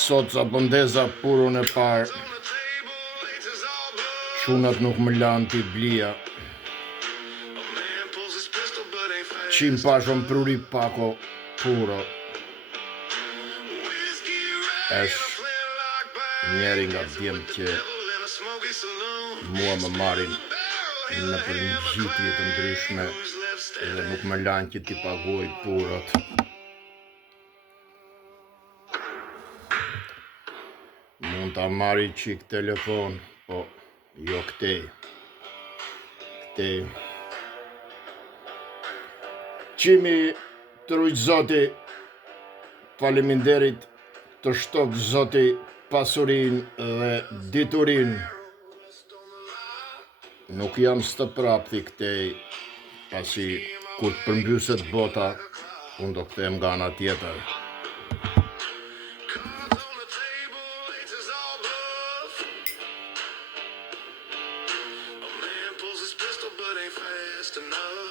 Sot sa pëndeza purun e parë, qunat nuk më lanë t'i blia. Qim pashon pruri pako puro. Esh njeri nga djemë që mua më marrin në përngjitje të ndryshme dhe nuk më lanë që t'i paguaj purot. Mund t'a marri qik telefon, po jo këtej. Qimi të rujtë zoti, faleminderit të shtok zoti pasurin dhe diturin. Nuk jam stëprapti këtej, pasi kur të përmbyset bota, unë do kthehem nga ana tjetër. But ain't fast enough.